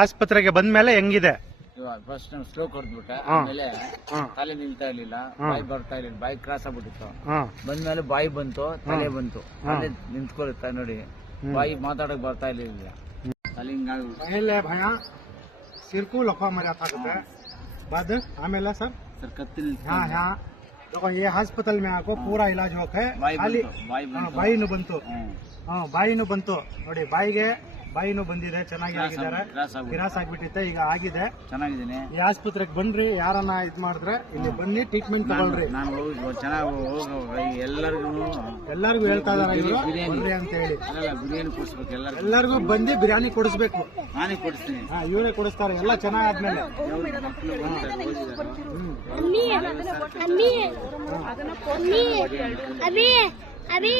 ಆಸ್ಪತ್ರೆಗೆ ಬಂದ್ಮೇಲೆ ಹೆಂಗಿದೆ? ಫಸ್ಟ್ ಸ್ಲೋ ಕೊಡ್ಬಿಟ್ಟೆ, ಆಮೇಲೆ ತಲೆ ನಿಲ್ತಾ ಇರ್ಲಿಲ್ಲ, ಬಾಯಿ ಬರ್ತಾ ಇರ್ಲಿಲ್ಲ, ಬಾಯಿ ಕ್ರಾಸ್ ಆಗ್ಬಿಟ್ಟಿತ್ತು. ಬಂದ್ಮೇಲೆ ಬಾಯಿ ಬಂತು, ತಲೆ ಬಂತು, ತಲೆ ನಿಂತ್ಕೊಳುತ್ತಾ ನೋಡಿ, ಬಾಯಿ ಮಾತಾಡಕ್ ಬರ್ತಾ ಇರ್ಲಿಲ್ಲ, ತಲೆ ಹಿಂಗಾಗಿ ಭಯ सिर लफा मर बाद आमेला सर कत्तिल हाँ हाँ देखो ये हॉस्पिटल में आपको पूरा इलाज होके खाली ಬಾಯಿನು ಬಂತು ಬಾಯಿನು ಬಂತು ನೋಡಿ ಬಾಯಿನು ಬಂದಿದೆ ಚೆನ್ನಾಗಿ ಆಗಿದ್ದಾರೆ ಕ್ರಾಸ್ ಆಗ್ಬಿಟ್ಟಿತ್ತೆ ಈಗ ಆಗಿದೆ ಚೆನ್ನಾಗಿದ್ದೀನಿ ಈ ಆಸ್ಪತ್ರೆಗೆ ಬನ್ರಿ ಯಾರನ್ನ ಇದು ಮಾಡಿದ್ರೆ ಇಲ್ಲಿ ಬನ್ನಿ ಟ್ರೀಟ್ಮೆಂಟ್ ತಗೊಳ್ರಿ ನಾನು ಚೆನ್ನಾಗಿ ಎಲ್ಲರಿಗೂ ಹೇಳ್ತಾ ಇದಾರೆ ಇವರು ಬನ್ರಿ ಅಂತ ಹೇಳಿ ಬಿರಿಯಾನಿ ಕೊಡಿಸ್ಬೇಕು ಎಲ್ಲರಿಗೂ ಬಂದು ಬಿರಿಯಾನಿ ಕೊಡಿಸ್ಬೇಕು ನಾನೇ ಕೊಡಿಸ್ತೀನಿ ಇವರೇ ಕೊಡಿಸ್ತಾರೆ ಎಲ್ಲ ಚೆನ್ನಾಗಾದ್ಮೇಲೆ अभी